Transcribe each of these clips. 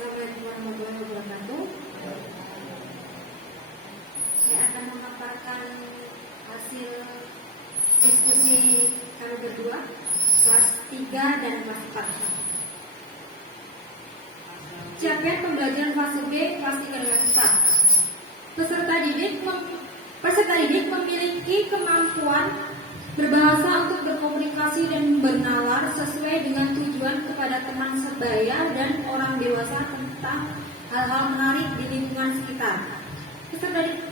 Assalamualaikum warahmatullahi wabarakatuh. Saya akan memaparkan hasil diskusi kami berdua kelas 3 dan kelas 4. Capaian pembelajaran fase B kelas 3 dan kelas 4. Peserta didik memiliki kemampuan berbahasa untuk berkomunikasi dan bernalar sesuai dengan tujuan kepada teman sebaya dan orang dewasa tentang hal-hal menarik di lingkungan sekitar.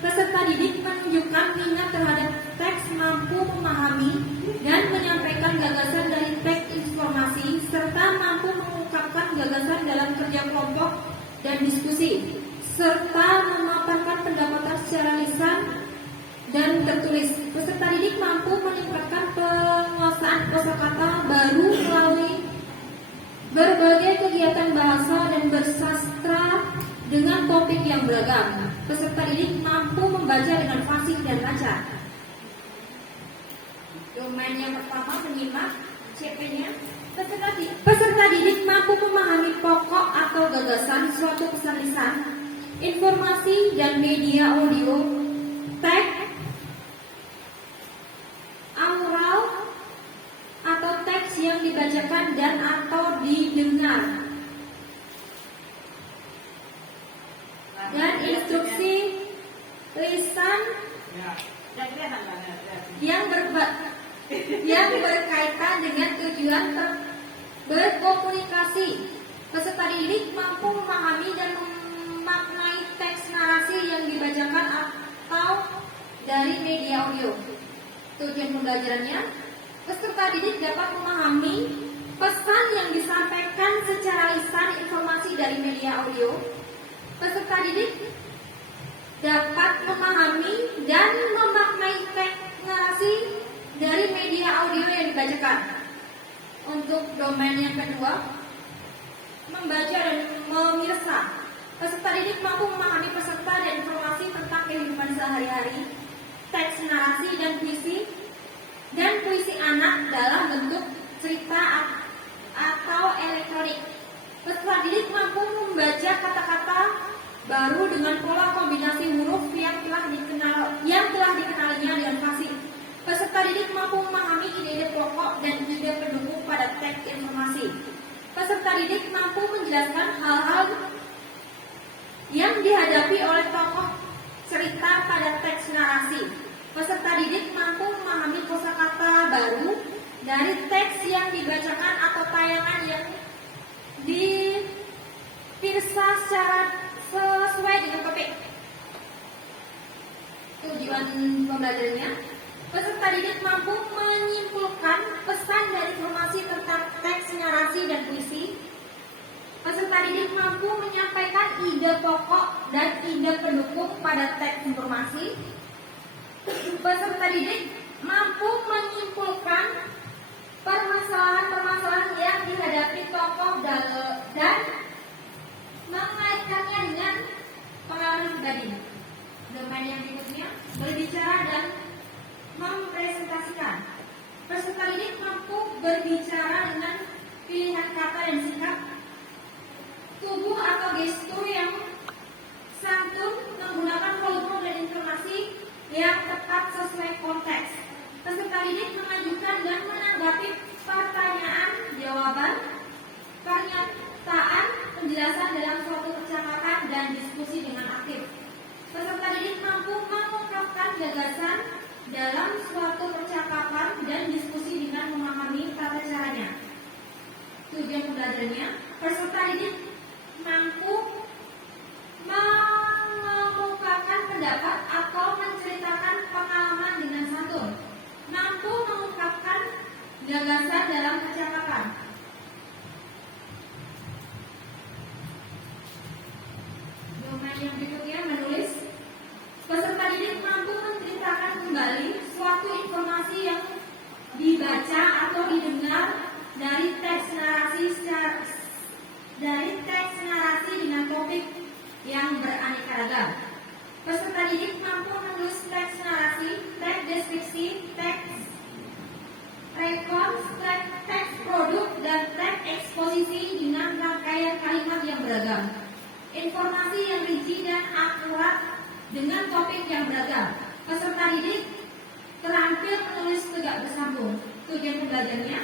Peserta didik menunjukkan minat terhadap teks, mampu memahami dan menyampaikan gagasan dari teks informasi, serta mampu mengungkapkan gagasan dalam kerja kelompok dan diskusi, serta memaparkan pendapatan secara lisan dan tertulis. Peserta didik mampu meningkatkan penguasaan kosakata baru melalui berbagai kegiatan bahasa dan bersastra dengan topik yang beragam. Peserta didik mampu membaca dengan fasih dan lancar. Domain yang pertama, menyimak CP-nya. Peserta didik mampu memahami pokok atau gagasan suatu pesan lisan, informasi dan media audio, teks, aural atau teks yang dibacakan dan atau didengar, dan instruksi lisan yang berkaitan dengan tujuan berkomunikasi. Peserta didik mampu memahami dan memaknai teks narasi yang dibacakan atau dari media audio. Tujuan pembelajarannya, peserta didik dapat memahami pesan yang disampaikan secara lisan, informasi dari media audio. Peserta didik dapat memahami dan memaknai teks narasi dari media audio yang dibacakan. Untuk domain yang kedua, membaca dan memirsa. Peserta didik mampu memahami peserta dan informasi tentang kehidupan sehari-hari, teks narasi dan puisi anak dalam bentuk cerita atau elektronik. Peserta didik mampu membaca kata-kata baru dengan pola kombinasi huruf yang telah dikenalinya dengan fasih. Peserta didik mampu memahami ide-ide pokok dan ide pendukung pada teks informasi. Peserta didik mampu menjelaskan hal-hal yang dihadapi oleh tokoh cerita pada teks narasi. Peserta didik mampu memahami kosakata baru dari teks yang dibacakan atau tayangan yang dipirsa secara sesuai dengan topik. Tujuan pembelajarannya, peserta didik mampu menyimpulkan pesan dari informasi tentang teks narasi dan puisi. Peserta didik mampu menyampaikan ide pokok dan ide pendukung pada teks informasi. Peserta didik mampu menyimpulkan permasalahan-permasalahan yang dihadapi tokoh dan mengaitkannya dengan pengalaman pribadi. Domain yang berikutnya, berbicara dan mempresentasikan. Peserta didik mampu berbicara dengan pilihan kata dan sikap tubuh atau gestur yang santun, menggunakan volume dan informasi yang tepat sesuai konteks. Peserta didik mengajukan dan menanggapi pertanyaan, jawaban, pernyataan, penjelasan dalam suatu percakapan dan diskusi dengan aktif. Peserta didik mampu mengungkapkan gagasan dalam suatu percakapan dan diskusi dengan memahami tata caranya. Tujuan pembelajarannya, peserta didik mampu mengemukakan pendapat atau menceritakan pengalaman dengan santun, mampu mengungkapkan gagasan dalam percakapan. Domain yang berikutnya, menulis. Peserta didik mampu menceritakan kembali suatu informasi yang dibaca atau didengar dari teks narasi dengan topik yang beraneka ragam. Peserta didik mampu menulis teks narasi, teks deskripsi, teks rekon, teks produk, dan teks eksposisi dengan rangkaian kalimat yang beragam. informasi yang rinci dan akurat dengan topik yang beragam. Peserta didik terampil menulis tegak bersambung. Tujuan pembelajarannya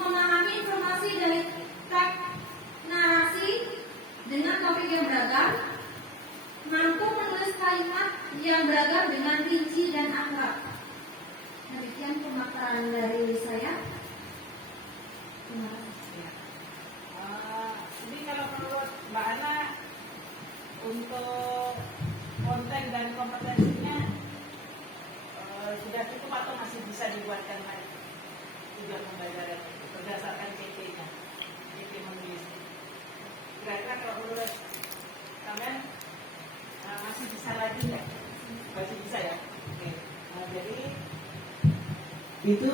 memahami informasi dari teks narasi dengan topik yang beragam, mampu menulis kalimat yang beragam dengan rinci dan akurat. Demikian pemaparan dari saya. Terima kasih. Jadi kalau menurut Mbak Ana untuk konten dan kompetensinya sudah cukup atau masih bisa dibuatkan lagi tujuan pembelajaran berdasarkan CP-nya, CP menulis. Kira-kira kalau menurut kalian masih bisa lagi nggak? Masih bisa ya. Oke. Jadi itu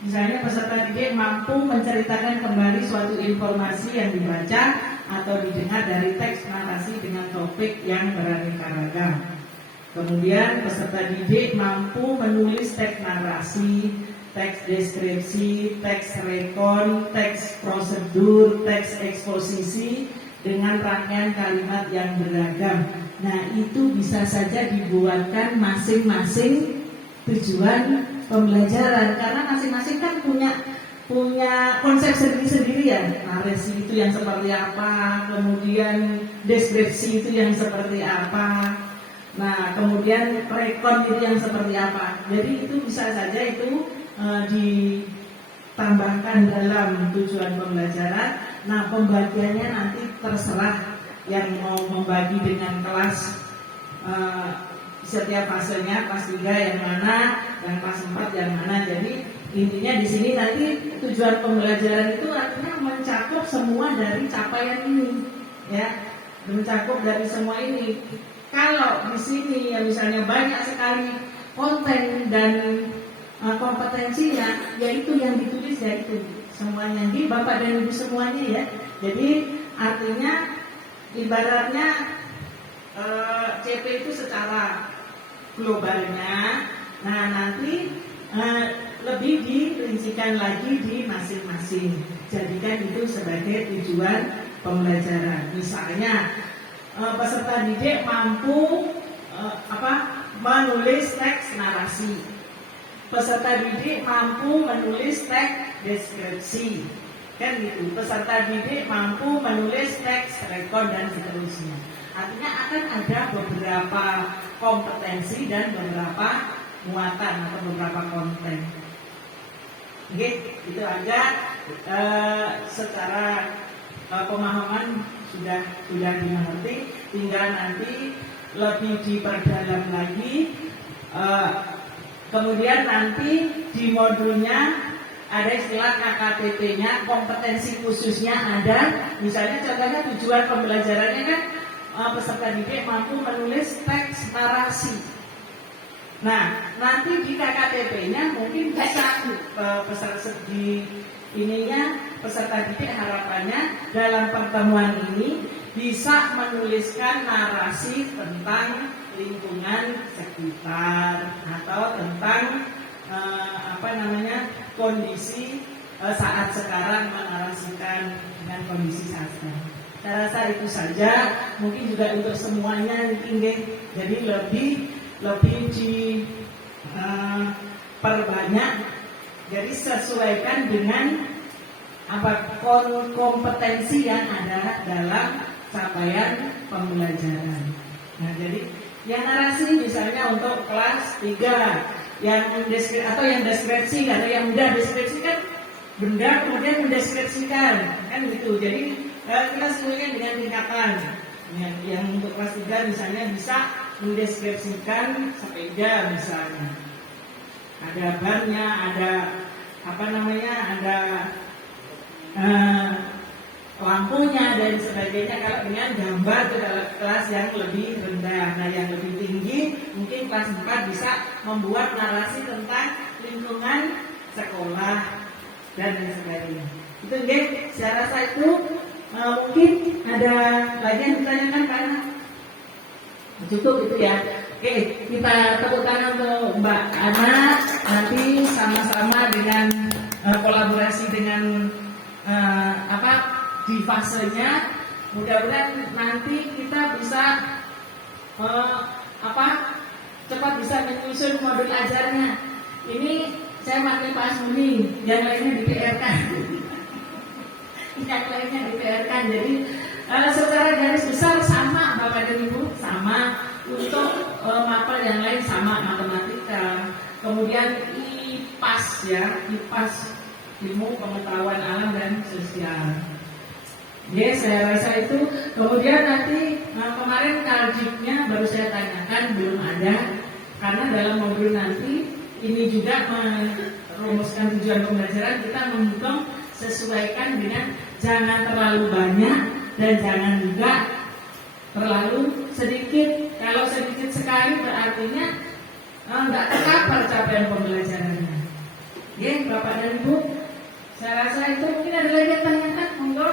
misalnya peserta didik mampu menceritakan kembali suatu informasi yang dibaca atau didengar dari teks narasi dengan topik yang beraneka ragam. Kemudian peserta didik mampu menulis teks narasi, teks deskripsi, teks rekon, teks prosedur, teks eksposisi dengan rangkaian kalimat yang beragam. Nah, itu bisa saja dibuatkan masing-masing tujuan pembelajaran, karena masing-masing kan punya konsep sendiri-sendiri ya. Narasi itu yang seperti apa, kemudian deskripsi itu yang seperti apa, nah kemudian rekon itu yang seperti apa. Jadi itu bisa saja itu ditambahkan dalam tujuan pembelajaran. Nah, pembagiannya nanti terserah yang mau membagi dengan kelas setiap fasenya, kelas 3 yang mana, dan kelas 4 yang mana. Jadi intinya di sini nanti tujuan pembelajaran itu artinya mencakup semua dari capaian ini, ya, mencakup dari semua ini. Kalau di sini ya misalnya banyak sekali konten dan kompetensinya, yaitu yang ditulis yaitu semuanya di Bapak dan Ibu semuanya ya. Jadi artinya ibaratnya CP itu secara globalnya, nah nanti lebih dirincikan lagi di masing-masing. Jadikan itu sebagai tujuan pembelajaran. Misalnya peserta didik mampu menulis teks narasi. Peserta didik mampu menulis teks deskripsi. Kan gitu. Peserta didik mampu menulis teks rekon dan seterusnya. Artinya akan ada beberapa kompetensi dan beberapa muatan atau beberapa konten. Oke, itu aja secara pemahaman sudah dimengerti. Tinggal nanti lebih diperdalam lagi. Kemudian nanti di modulnya ada istilah KKTP-nya, kompetensi khususnya ada. Misalnya contohnya tujuan pembelajarannya kan peserta didik mampu menulis teks narasi. Nah, nanti di KKTP-nya mungkin bisa peserta didik harapannya dalam pertemuan ini bisa menuliskan narasi tentang lingkungan sekitar atau tentang kondisi saat sekarang, menarasikan dengan kondisi saat sekarang. Saya rasa itu saja, mungkin juga untuk semuanya jadi lebih diperbanyak, jadi sesuaikan dengan kompetensi yang ada dalam capaian pembelajaran. Nah, jadi yang narasi misalnya untuk kelas 3, yang deskripsi, atau yang udah deskripsi kan benda kemudian mendeskripsikan kan gitu. Jadi kita sesuaikan dengan tingkatan. Yang untuk kelas 3 misalnya bisa mendeskripsikan sepeda misalnya. Ada bannya, ada lampunya dan sebagainya. Kalau dengan gambar ke kelas yang lebih rendah. Nah, yang lebih tinggi mungkin kelas 4 bisa membuat narasi tentang lingkungan sekolah dan sebagainya. Itu saya rasa itu mungkin ada lagi yang ditanyakan Pak Ana? Cukup itu ya. Oke, kita tepuk tangan untuk Mbak Ana. Nanti sama-sama dengan kolaborasi dengan di fasenya mudah-mudahan nanti kita bisa cepat bisa menyusun modul ajarnya. Ini saya pakai Pak Asmuni, yang lainnya di PR kan. Yang lainnya di PR kan. Jadi secara garis besar sama Bapak dan Ibu, sama untuk mapel yang lain sama matematika. Kemudian IPAS ya, IPAS ilmu pengetahuan alam dan sosial. Ya, saya rasa itu. Kemudian nanti kemarin kaljiknya baru saya tanyakan belum ada, karena dalam modul nanti ini juga merumuskan tujuan pembelajaran, kita menghitung sesuaikan dengan jangan terlalu banyak dan jangan juga terlalu sedikit. Kalau sedikit sekali berartinya tidak tercover capaian pembelajarannya. Ya, Bapak dan Ibu, saya rasa itu. Mungkin ada lagi yang tanyakan, monggo.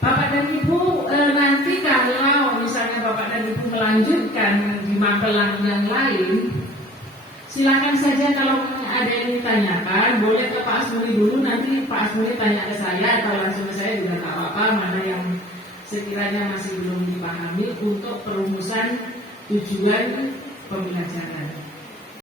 Bapak dan Ibu, nanti kalau misalnya Bapak dan Ibu melanjutkan di mapelang yang lain, silakan saja kalau ada yang ditanyakan, boleh ke Pak Asmuni dulu, nanti Pak Asmuni tanya ke saya atau langsung ke saya juga tak apa-apa, mana yang sekiranya masih belum dipahami untuk perumusan tujuan pembelajaran.